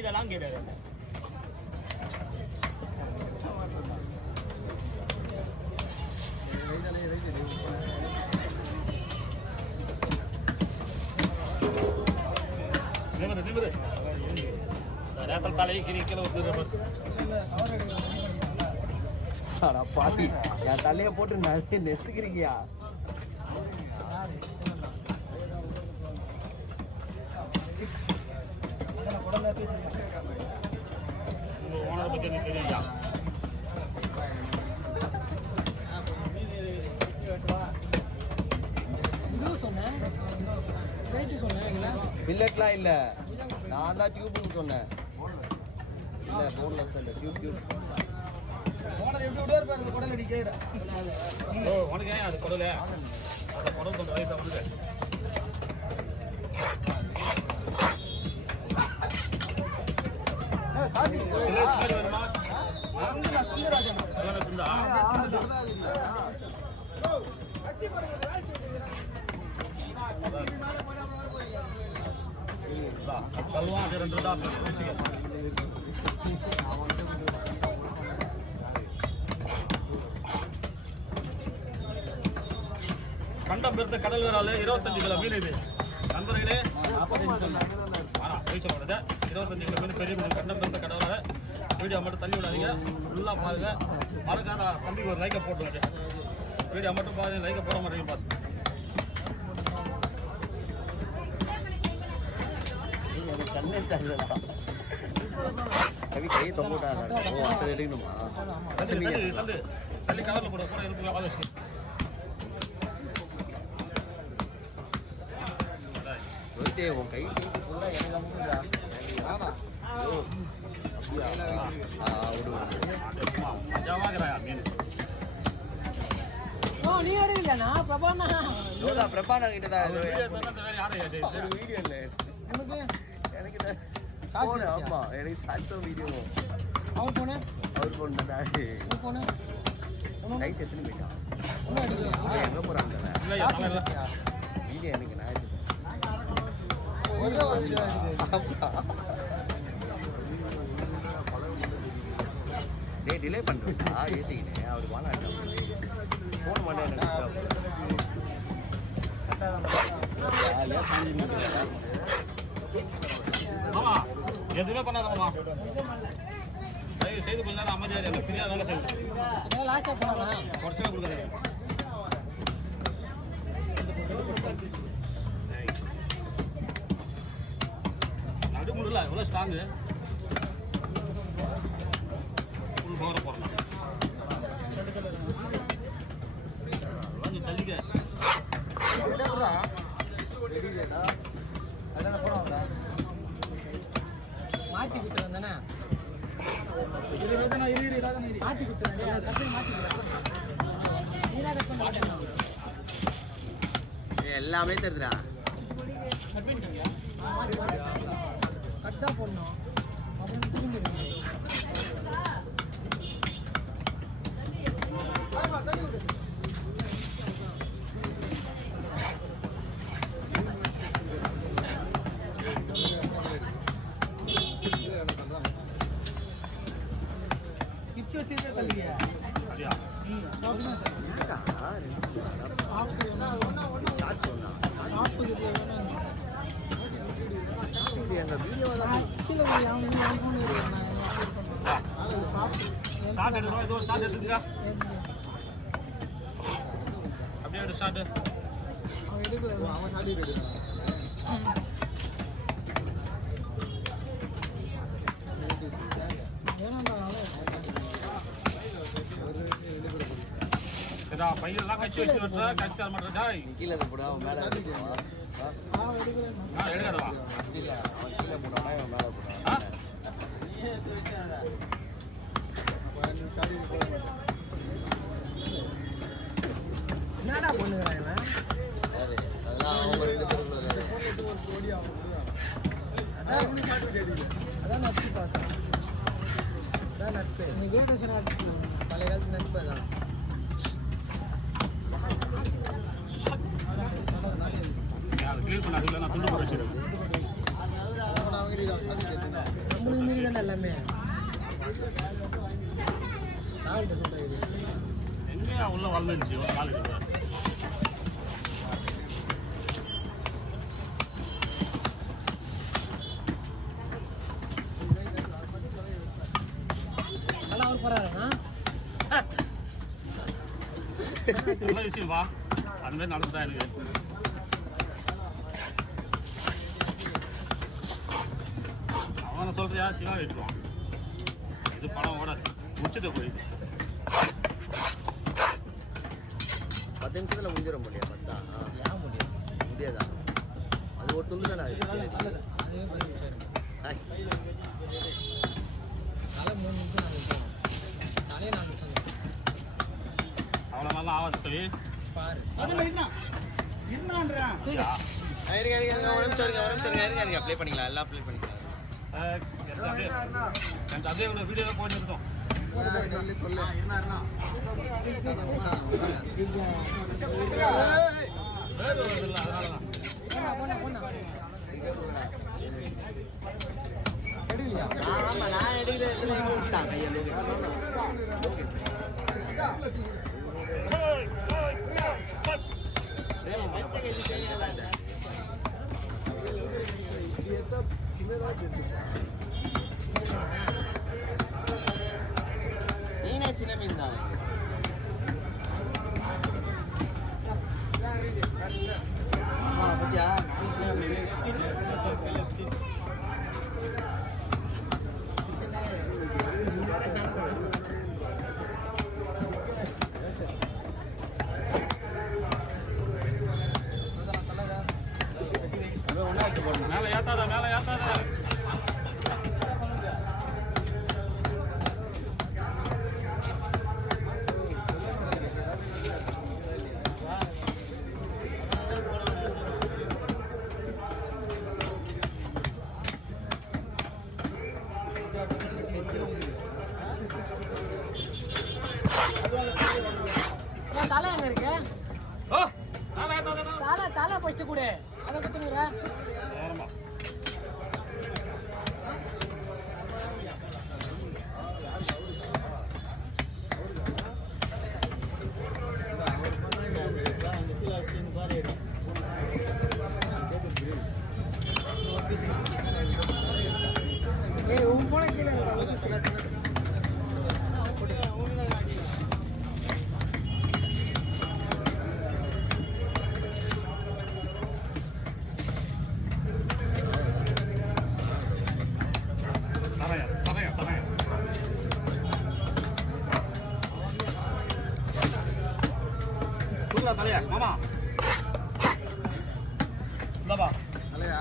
இதெல்லாம் கேட்டாரு பாட்டி என் தலைய போட்டு நிறைய நெசுக்கிறீங்கயா. பில்லட்லாம் இல்ல, நான் தான் டியூப்னு சொன்னேன். இல்ல போன்லெஸ் இல்ல, டியூப் டியூப். உனக்கு ஏன் அது குடல குடம் கொஞ்சம் வயசா வந்து கண்டம் பெருத்த கடல் வேறால 25 கிலோ மீன் இது நண்பர்களே. 45 சொல்லுறது 25 கிலோ மீன் பெரிய மீன் கண்டம் பெருத்த கடல் வேற. வீடியோ மட்டும் தள்ளி விடாதீங்க, ஃபுல்லா பாருங்க. மறக்காத தம்பிக்கு ஒரு லைக்கை போட்டுருங்க. வீடியோ மட்டும் பாருங்க, லைக்கை போட மாட்டேங்க பார்த்து. கண்ணே தள்ளடா கவி கை தொங்கட்டா. அடுத்து எடுக்கணுமா? தள்ளி கவர்ல போட போட இருக்கு ஆலோசனை. உன் கை பிரபானா கிட்டதான் வீடியோ இல்ல எனக்கு. ஆமா எனக்கு சாட்சம் வீடியோ. அவர் போன கை செத்துன்னு போயிட்டான். எங்க போறாங்க வீடியோ எனக்கு நான் டிலே பண்ணுறா ஏற்றிக்கினேன். அவர் வாழாட்டம் ஃபோன் பண்ண ஆமா எதுவுமே பண்ணாதம்மா. தயவு செய்து கொஞ்ச நேரம் அமைதியாக எனக்கு ஃப்ரீயாக வேலை செய்யுது. குறைச்சா கொடுக்குறது நடுமுடில எவ்வளோ ஸ்ட்ராங்கு ஃபுல் பவரை போடலாம். கொஞ்சம் தள்ளிக்க மாற்றி கொடுத்துருவேன் தானே. மாற்றி கொடுத்துருவேன் எல்லாமே தெரியுதுடா. கட்டா போடணும் அப்புறம் திரும்பி கிப்ஸ் வச்சு தள்ளியா பையெல்லாம் கட்சி வச்சு கட்சி தர மாட்டேன். கீழே போடா மேலே எடுக்காதவா கீழே போட்டா மேலே போடா. என்னடா பண்ணுறாங்க அதெல்லாம் அவங்க 2 பேரும் அதான் நட்பு பாசம். அதான் நட்பு. இந்த குருடேசன் பழைய காலத்து நட்பு. அதான் நான் அதுக்குள்ள நான் துண்டு போட்டு வச்சிருக்கேன். நம்மளுக்கு மீறி தானே எல்லாமே நாகள்கிட்ட சொல்றது எங்கேயா உள்ள வளர்ந்துச்சு ஒரு நாள் இது. நல்லா அவர் போறாருண்ணா நல்ல விஷயம்ப்பா. அந்த மாதிரி நடந்துதான் எனக்கு. அவனை சொல்றியா சிவா விட்டுருவான். இது படம் ஓடாது, முடிச்சுட்டு போயிடுது. 10 நிமிஷத்துல முடிஞ்சிட முடியும். 10 ஏன் முடியும் முடியாதா? அது ஒரு துண்டு தானே அது. அதுவே 10 நிமிஷம் இருக்கும் தலை 3 நிமிஷம் 4 நிமிஷம் தலையே 4 நிமிஷம் தான். அவ்வளோ நல்லா ஆகாது தவி. பாரு இருங்க ஒரு நிமிஷம் இருங்க ப்ளே பண்ணிக்கலாம். எல்லாம் ப்ளே பண்ணிக்கலாம். எனக்கு அதே ஒரு வீடியோ போயிட்டு இருக்கோம். வேறு ஒரு இல்லை, அதனால தான். எடுக்கலையா ஆமா நான் எடுக்கிற இடத்துல இவன் விட்டான் கையை மீனே சின்ன மீன் தான். பத்தியா மேலே ஏத்தாத, மேலே ஏத்தாத. தலை எங்க இருக்கு ஓ, மேலே ஏத்தாத. தலை போச்சு கூட அதை குத்துனுற ஆமா. ஏய் உன் போன கீழே தலையா மாமா இந்தாப்பா தலையா